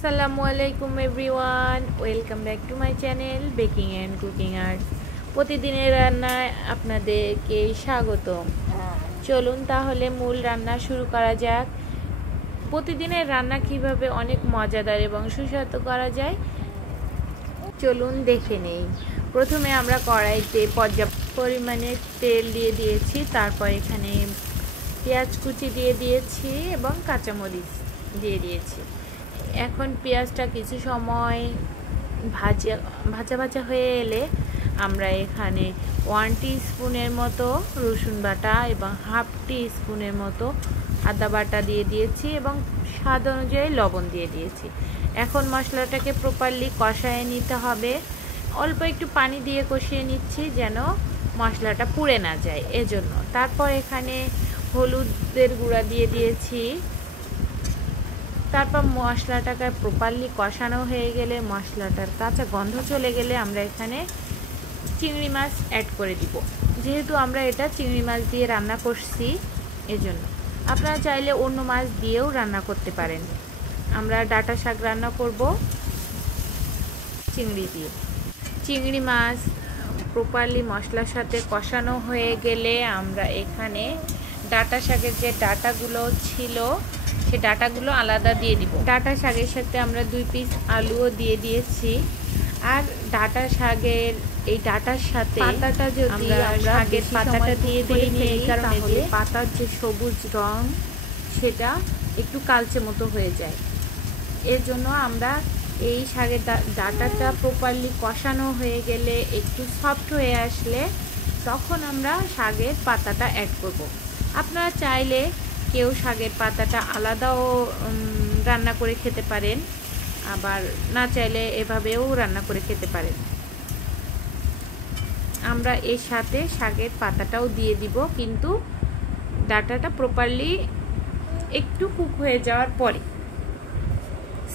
আসসালামু আলাইকুম everyone, welcome back to my channel baking and cooking arts. প্রতিদিনের রান্নায় আপনাদেরকে স্বাগতম। চলুন তাহলে মূল রান্না শুরু করা যাক। প্রতিদিনের রান্না কিভাবে অনেক মজাদার এবং সুস্বাদু করা যায় চলুন দেখে নেই। প্রথমে আমরা কড়াইতে পর্যাপ্ত পরিমাণে তেল দিয়ে দিয়েছি, তারপর এখানে পেঁয়াজ কুচি দিয়ে দিয়েছি এবং কাঁচামরিচ দিয়ে দিয়েছি। এখন পেঁয়াজটা কিছু সময় ভাজা ভাজা হয়ে এলে আমরা এখানে 1 টিস্পুনের মতো রসুন বাটা এবং 1/2 টিস্পুনের মতো আদা বাটা দিয়ে দিয়েছি এবং স্বাদ অনুযায়ী লবণ দিয়ে দিয়েছি। এখন মশলাটাকে প্রপারলি কষায় নিতে হবে। অল্প একটু পানি দিয়ে কষিয়ে নিচ্ছি যেন মশলাটা পুড়ে না যায় এজন্য। তারপর এখানে হলুদের গুঁড়া দিয়ে দিয়েছি। তারপর মশলাটাকে প্রপারলি কষানো হয়ে গেলে, মশলাটার কাঁচা গন্ধ চলে গেলে আমরা এখানে চিংড়ি মাছ অ্যাড করে দিব। যেহেতু আমরা এটা চিংড়ি মাছ দিয়ে রান্না করছি এজন্য। আপনারা চাইলে অন্য মাছ দিয়েও রান্না করতে পারেন। আমরা ডাঁটা শাক রান্না করব চিংড়ি দিয়ে। চিংড়ি মাছ প্রপারলি মশলার সাথে কষানো হয়ে গেলে আমরা এখানে ডাঁটা শাকের যে ডাঁটাগুলো ছিল সে ডাঁটাগুলো আলাদা দিয়ে দিব। ডাঁটা শাকের সাথে আমরা 2 পিস আলুও দিয়ে দিয়েছি। আর ডাঁটা শাকের এই ডাঁটার সাথে পাতাটা যদি আমরা শাকের পাতাটা দিয়ে দিইনি এই কারণে যে পাতার যে সবুজ রং সেটা একটু কালচে মতো হয়ে যায়। এর জন্য আমরা এই শাকের ডাঁটাটা প্রপারলি কষানো হয়ে গেলে একটু সফট হয়ে আসলে তখন আমরা শাকের পাতাটা অ্যাড করব। আপনারা চাইলে কেউ শাকের পাতাটা আলাদাও রান্না করে খেতে পারেন, আবার না চাইলে এভাবেও রান্না করে খেতে পারেন। আমরা এর সাথে শাকের পাতাটাও দিয়ে দিব, কিন্তু ডাঁটাটা প্রপারলি একটু কুক হয়ে যাওয়ার পরে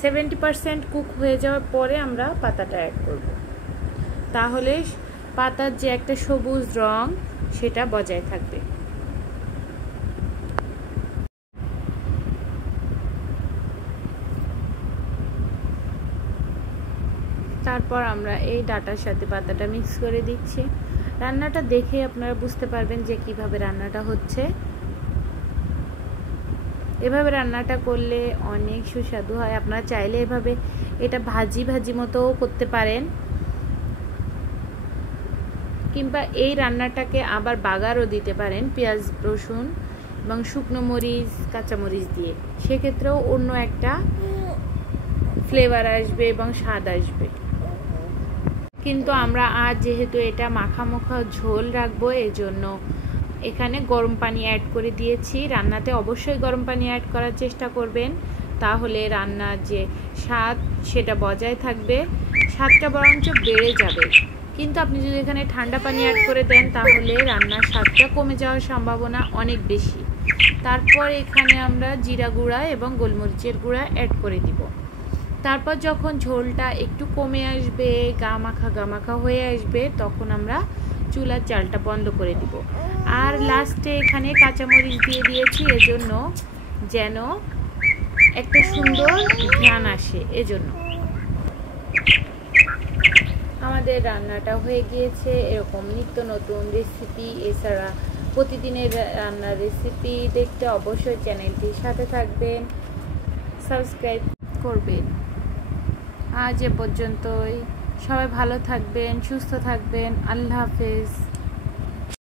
70% কুক হয়ে যাওয়ার পরে আমরা পাতাটা অ্যাড করব। তাহলে পাতার যে একটা সবুজ রং সেটা বজায় থাকবে। তারপর আমরা এই ডাঁটার সাথে পাতাটা মিক্স করে দিচ্ছি। রান্নাটা দেখে আপনারা বুঝতে পারবেন যে কিভাবে রান্নাটা হচ্ছে। এভাবে রান্নাটা করলে অনেক সুস্বাদু হয়। আপনারা চাইলে এভাবে এটা ভাজি মতোও করতে পারেন, কিংবা এই রান্নাটাকে আবার বাগারও দিতে পারেন পেঁয়াজ রসুন এবং শুকনো মরিচ কাঁচামরিচ দিয়ে। সেক্ষেত্রেও অন্য একটা ফ্লেভার আসবে এবং স্বাদ আসবে। কিন্তু আমরা আজ যেহেতু এটা মাখা ঝোল রাখবো এজন্য এখানে গরম পানি অ্যাড করে দিয়েছি। রান্নাতে অবশ্যই গরম পানি অ্যাড করার চেষ্টা করবেন, তাহলে রান্নার যে স্বাদ সেটা বজায় থাকবে, স্বাদটা বরঞ্চ বেড়ে যাবে। কিন্তু আপনি যদি এখানে ঠান্ডা পানি অ্যাড করে দেন তাহলে রান্নার স্বাদটা কমে যাওয়ার সম্ভাবনা অনেক বেশি। তারপর এখানে আমরা জিরা গুঁড়া এবং গোলমরিচের গুঁড়া অ্যাড করে দিব। তারপর যখন ঝোলটা একটু কমে আসবে, গা মাখা হয়ে আসবে, তখন আমরা চুলার জালটা বন্ধ করে দিব। আর লাস্টে এখানে কাঁচামরিচ দিয়ে দিয়েছি এজন্য যেন একটা সুন্দর ঘ্রাণ আসে। এজন্য আমাদের রান্নাটা হয়ে গিয়েছে। এরকম নিত্য নতুন রেসিপি এছাড়া প্রতিদিনের রান্নার রেসিপি দেখতে অবশ্যই চ্যানেলটির সাথে থাকবেন, সাবস্ক্রাইব করবেন। আজ এ পর্যন্তই। সবাই ভালো থাকবেন, সুস্থ থাকবেন। আল্লাহ হাফেজ।